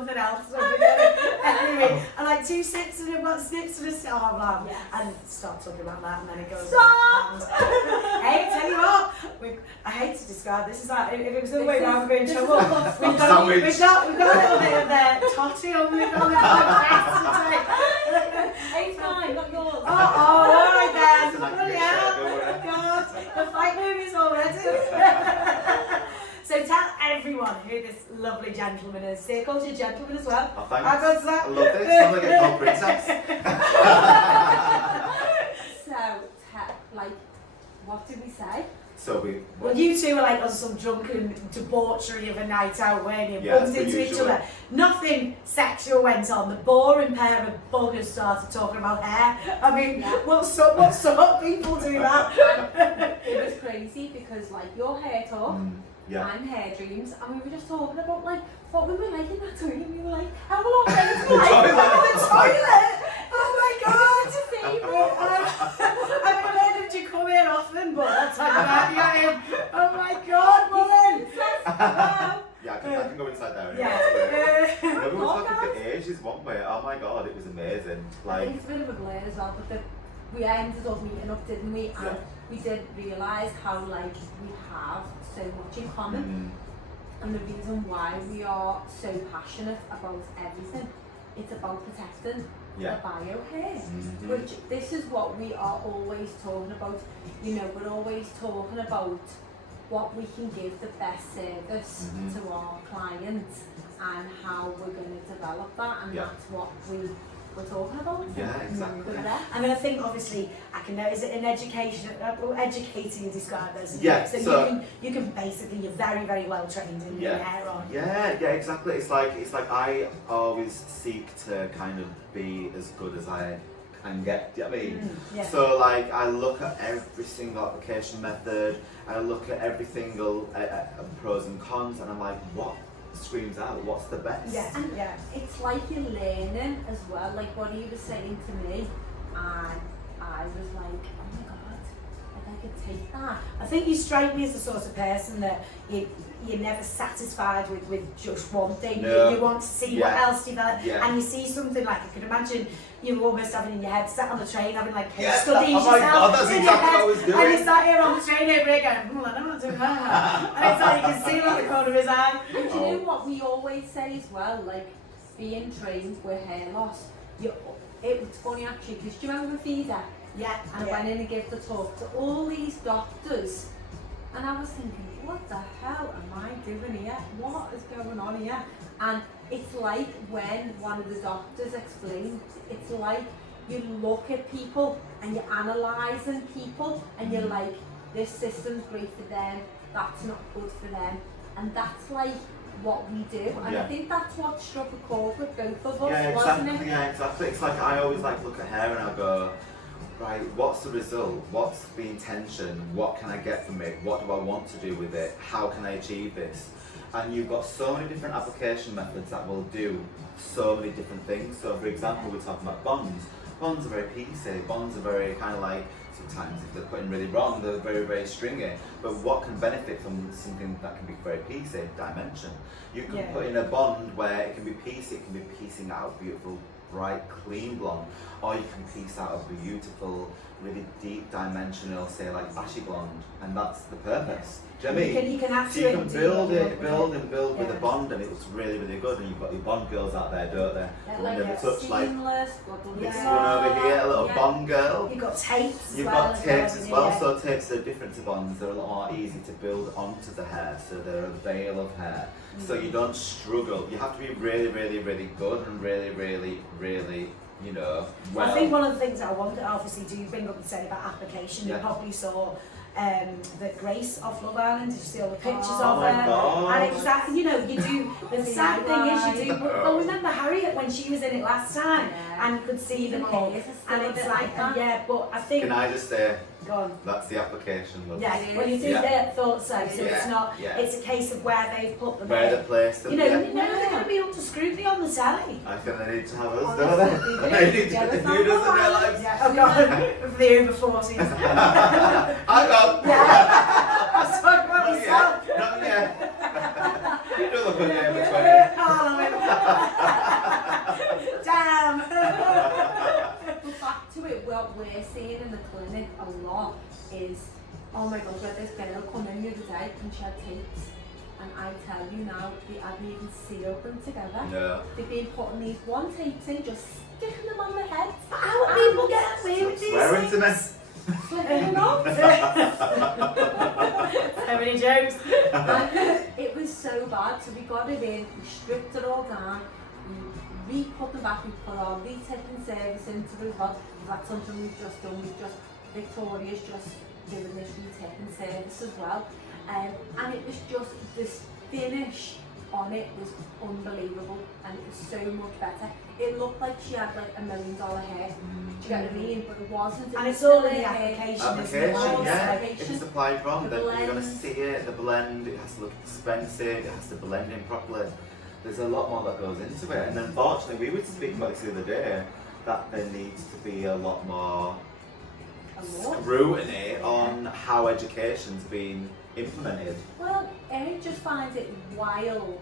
nothing else. Anyway, I like 2 sips and one snips and a sip. Oh, blah. Yes. And start talking about that, and then it goes. Stop! Hey, tell you what, I hate to describe this. Is like if it was the other way around, we're in trouble. We've got a little bit of totty on the podcast today. It's mine, not yours. Oh, all right then. It's like a Oh, big yeah. shirt, don't worry. God, the fight movies already. So tell everyone who this lovely gentleman is. Say, called you a gentleman as well. Oh, thanks. How good's that? I love this. I'm like a called princess. So, like, what did we say? So Well, you two were like on some drunken debauchery of a night out, weren't you? Yeah, Bumped into each usually. other. Nothing sexual went on. The boring pair of buggers started talking about hair. I mean, what sort of people do that? It was crazy because, like, your hair talk, yeah. and hair dreams, and we were just talking about, like, what we were like in that toilet. We were like, how will our friends be like? toilet. The toilet! Oh my God! It's a favourite. I've never heard of you come here often, but that's how you got him. Oh my God, woman! Yeah, I can go inside there. Yeah. No, we were talking for ages, weren't we? Oh my God, it was amazing. I Like, think it's a bit of a blur as well, but we ended up meeting up, didn't we? And Yeah. we didn't realise how, like, we have so much in common. And the reason why we are so passionate about everything, it's about protecting Yeah. the bio hair. Mhm. Which this is what we are always talking about. You know, we're always talking about what we can give the best service to our clients and how we're going to develop that, and Yeah. that's what we're talking about. Yeah, exactly. I mean, I think obviously I can know. Is it an education? Educating you describe as? Yeah, So, so- you can basically you're very well trained in your hair on. Yeah, exactly. It's like I always seek to kind of be as good as I can get. Do you know what I mean? Yeah. So like I look at every single application method, I look at every single pros and cons, and I'm like, what screams out? What's the best? And it's like you're learning as well, like what he was saying to me, and I was like, oh my God, like I could take that. I think you strike me as the sort of person that you're never satisfied with just one thing. No. You want to see what else develops, Yeah. and you see something like I can imagine you're almost having in your head, sat on the train having like case Yeah, studies oh my yourself God, that's in exactly your head, what I was doing. and you sat here on the train over here going, I don't want to do that. And it's like you can see it on the corner of his eye. And do you know what we always say as well, like being trained with hair loss, it was funny actually, because do you remember Vida? Yeah. And I went in and gave the talk to all these doctors, and I was thinking, what the hell am I doing here? What is going on here? And it's like when one of the doctors explained, it's like you look at people and you're analysing people, and you're like, this system's great for them, that's not good for them, and that's like what we do. And I think that's what struck a chord with both of us, wasn't it? Yeah, exactly. It's like I always like look at hair and I go, right, what's the result? What's the intention? What can I get from it? What do I want to do with it? How can I achieve this? And you've got so many different application methods that will do so many different things. So for example, we're talking about bonds. Bonds are very PC. Bonds are very kind of like, sometimes if they're put in really wrong, they're very stringy. But what can benefit from something that can be very PC? Dimension. You can put in a bond where it can be piece, it can be piecing out beautiful, bright, clean blonde, or you can piece out a beautiful, really deep dimensional, say like ashy blonde, and that's the purpose. Do you know what I mean? You can So actually you can build with Yeah. a bond, and it looks really good, and you've got your bond girls out there, don't they? Yeah, Who like never touch like seamless, this Yeah. one over here, a little bond girl. You've got tapes as You've well. got tapes as well, yeah. so tapes are different to bonds. They're a lot more easy to build onto the hair, so they're a veil of hair. So you don't struggle. You have to be really good and really, you know, well. I think one of the things that I wanted, obviously, do you bring up and say about application? Yeah. You probably saw the Grace of Love Island. Did you see all the pictures Oh of my her? God. And it was that, you know, you do, the sad thing is you do, but remember Harriet when she was in it last time, and you could see them all, hairs are still and a it's bit like, like that. yeah, but I think, Can I just say, go on. that's the application, love. Yeah, well you did thought so, so Yeah, it's not, yeah. it's a case of where they've put them Where in. the place that You know, yeah. they're going to be up to scrutiny on the telly. I think they need to have us, Oh, don't that's they? what They they do. need Yeah, to that's do this in not their right. lives. Yeah, oh God, for the over 40s. I got. Yeah, I was talking about Not myself. yet. Not yet. You do look good there for 20. Oh, Damn. But back to it, what we're seeing in the clinic a lot is, oh my god, we had this girl come in the other day and she had tapes. And I tell you now, they hadn't even sealed them together. Yeah. They've been putting these one tapes in, just sticking them on their heads. How are people get away with these Swearing to me. Flipping them off. So many jokes. And it was so bad, so we got it in, we stripped it all down, we re-put them back, we put our retesting service into it as well. That's something we've just done, Victoria's just doing this retesting service as well. And it was just, this finish on it was unbelievable and it was so much better. It looked like she had like $1 million hair, do you get what I mean? But it wasn't. And it's all in the application, Application, yeah. Application. If it's applied wrong, The then you're going to blend. see it. The blend, it has to look expensive, it has to blend in properly. There's a lot more that goes into it. And unfortunately, we were speaking about this the other day, that there needs to be a lot more scrutiny on how education's been implemented. Well, Eric just finds it wild.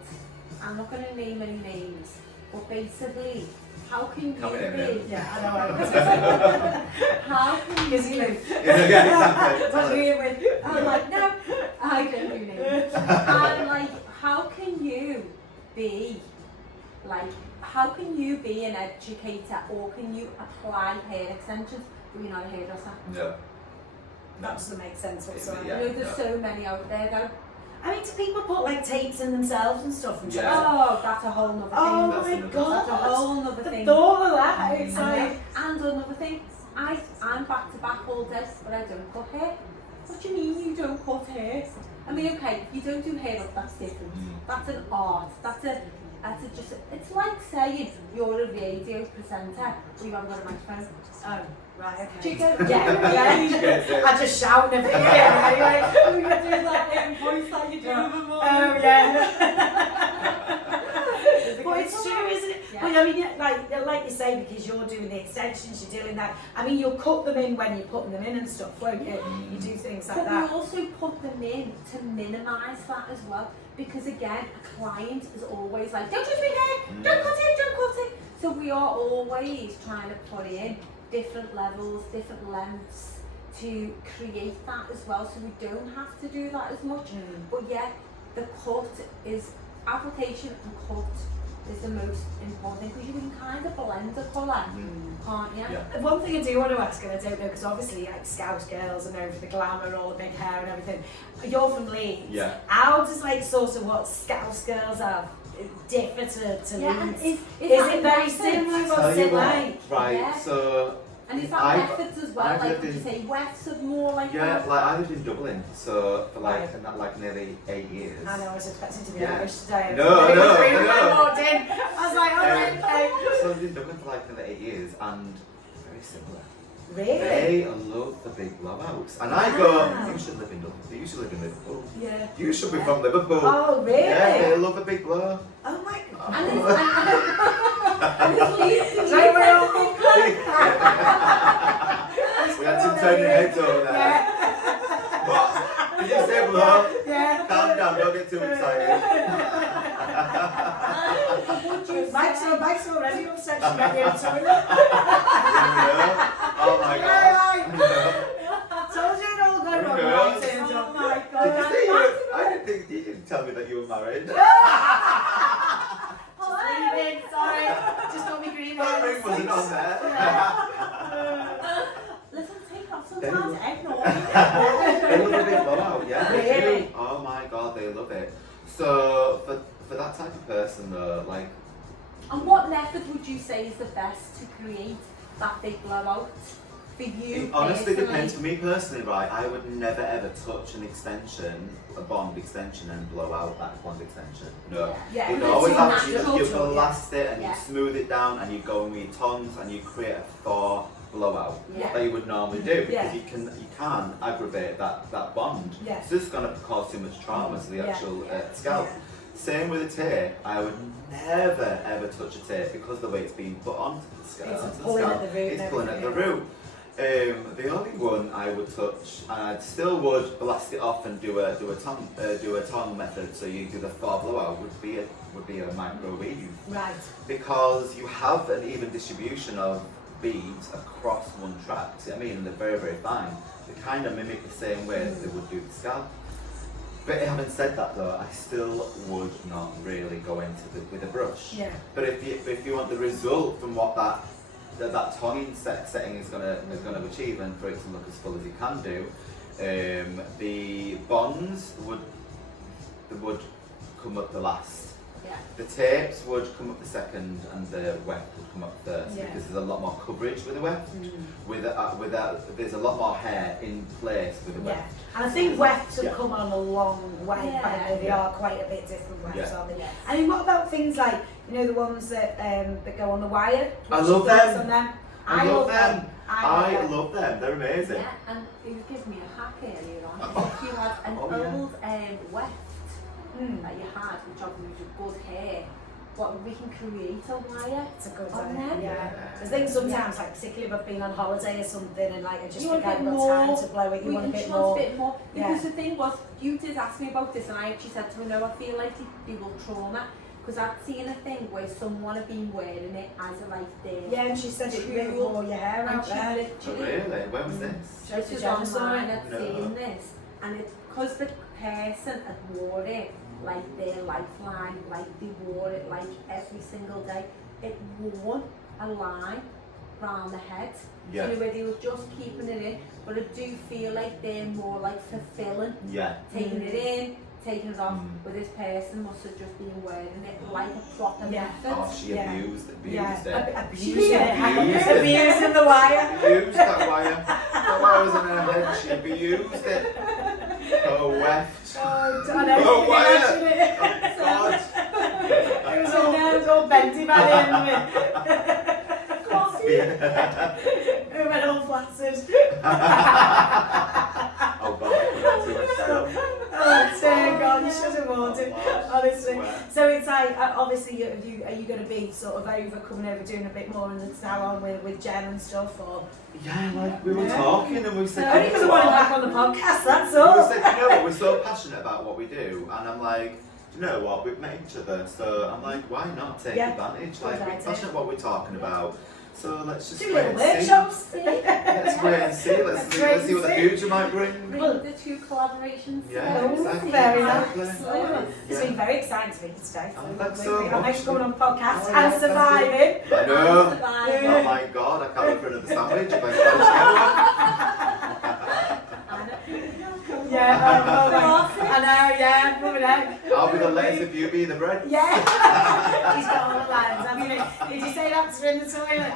I'm not going to name any names, but basically, how can you be? Yeah, I know. How can you Because you live. Yeah, exactly. What are you with? I'm like, no, I don't do names. I'm like, how can you be, like, how can you be an educator or can you apply hair extensions but you're not a hairdresser? No. That doesn't make sense whatsoever. Yeah. You know, there's so many out there though. I mean, do people put like tapes in themselves and stuff? And Yeah. Oh, that's a whole nother thing. Oh That's my another- god. That's a whole nother The thing. thought of that, it's And, like. and another thing, I'm back to back all day, but I don't cut hair. What do you mean you don't cut hair? I mean, okay, you don't do hair up, that's different. That's an art. It's like saying you're a radio presenter, but you haven't got a microphone. Oh, right, okay. Do you get Yeah. I just shout and everything. Yeah, anyway. You're doing that voice like you do with them all. Oh, yeah. But it's true, isn't it? Yeah. Well, I mean, like you say, because you're doing the extensions, you're doing that. I mean, you'll cut them in when you're putting them in and stuff, won't you? You do things like But that. we also put them in to minimise that as well, because again, a client is always like, don't touch my hair, don't cut it, don't cut it. So we are always trying to put in different levels, different lengths to create that as well, so we don't have to do that as much. But yeah, the cut is, application and cut is the most important thing, because you can kind of blend the colour, can't you? Yeah. One thing I do want to ask, and I don't know, because obviously like Scout girls and over the glamour, all the big hair and everything. You're from Leeds. Yeah. How does like sort of what Scout girls have differ to Yeah, and Leeds? is Is that it very method? similar? Tell What's you it what, like? right, Yeah. so And is that I've- methods as well? I've Like, lived would you in- say wefts of more like yeah, that? like I lived in Dublin, so for like Right. like nearly 8 years. I know, I was expecting to be Yeah. Irish today. No, no. When I walked in, I was like, alright, okay. So I lived in Dublin for like nearly 8 years, and it's very similar. Really? They love the big blowouts, and I go, Ah. you should live in Dublin. You should live in Liverpool. Yeah. You should be from Liverpool. Oh, really? Yeah, they love a big blow. Oh my god. And it's Leeds. Right, we're all We had some turning heads over there. Yeah. What? Did you say blow? Yeah. Calm down, don't get too excited. Mike's already upset she got you into it. Oh my god. Told you it all go wrong. Who Right, knows? turns Oh up. my Did god. you say I didn't think you didn't tell me that you were married. Just leave it, sorry. Just got me green That ring eyes. wasn't on there. Listen, take that sometimes, ignore They love a big blowout, yeah. They Really? do. Oh my god, they love it. So for that type of person though, like And what method would you say is the best to create that big blowout for you? it honestly personally? depends. For me personally, right, I would never ever touch an extension, a bond extension, and blow out that bond extension. No. Yeah, You'd it's always have to, natural. you blast it and Yeah. you smooth it down and you go in with your tongs and you create a thaw blowout Yeah. that you would normally do, because Yeah. you can aggravate that bond. Yeah. It's just going to cause too much trauma to the Yeah. actual scalp. Yeah. Same with a tape. I would never ever touch a tape because the way it's being put onto the scalp. It's pulling at the root It's and pulling at the everything. root. The only one I would touch, and I still would blast it off and do a tongue method. So you do the 4 blowout would be a microwave, Right. because you have an even distribution of beads across one track. See what I mean? And they're very, very fine. They kind of mimic the same way that they would do the scalp. But having said that though, I still would not really go into with a brush. Yeah. But if you want the result from what that tonguing setting is gonna achieve, and for it to look as full as it can do, the bonds would come up the last. Yeah. The tapes would come up the second, and the weft would come up first, Yeah. because there's a lot more coverage with the weft. There's a lot more hair in place with the Yeah, weft. and I think wefts have Yeah. come on a long way. Yeah. By the way. They Yeah. are quite a bit different wefts, Yeah. aren't they? Yes. I mean, what about things like, you know, the ones that go on the wire? I What's love your thoughts them. on them. I love them. I I love them. They're amazing. Yeah, and he was giving me a hack earlier on. If you had an Oh, yeah. old weft Mm. that you had, which obviously was good hair, but we can create a wire It's a good on idea. them. Yeah. I think sometimes, like, particularly if I've been on holiday or something, and like I just You think I want a haven't bit got time more. to blow it. You We want a can bit chance more. a bit more. Yeah. Because the thing was, you did ask me about this, and I actually said to her, no, I feel like it will trauma. Because I'd seen a thing where someone had been wearing it as a like their Yeah, and she said it really tool, wore your hair and out she there. Oh, literally really? When was this? Shows this the was jealous online, side. I'd No. seen this, and it's because the person had wore it like their lifeline, like they wore it like every single day. It wore a line round the head. Yeah. You know, where they were just keeping it in, but I do feel like they're more like fulfilling, Yeah. taking it in, taking it off. Mm. But this person must have just been wearing it like a proper Yeah. method. Oh, she Yeah. abused it. Abused it. Abused it. Abusing the wire. Abused that wire. That wire was in her head. She abused it. Oh, weft. Oh, I know. Oh, you can wire. imagine it. Oh, God. It was all bendy by the end of it. It went all flaccid. Oh, God. I couldn't do it. Oh, dear God, you should have warned it, honestly. Swear. So it's like, obviously, are you going to be sort of coming over doing a bit more in the salon with Jen and stuff, or? Yeah, like we were talking and we said, Only because I want him back on the podcast, that's we all. said, you know what, we're so passionate about what we do, and I'm like, you know what, we've met each other, so I'm like, why not take Yeah. advantage? Good Like, we're idea. passionate about what we're talking about, so let's just Do wait little and see. workshops. Let's wait and see. Let's see what the future might bring. Bring the two collaborations Yeah, together. exactly. Very nice. Exactly. It's been very exciting to meet you today. Oh, thanks so Thanks much. for coming on the podcast Oh, and yeah, surviving. I know. Surviving. Oh my God, I can't wait for another sandwich. If I manage to Yeah, I know, yeah, moving out. get one. I'll be the lettuce if you be the bread. Yeah, he's got all the lines. I mean, did you say that to her in the toilet?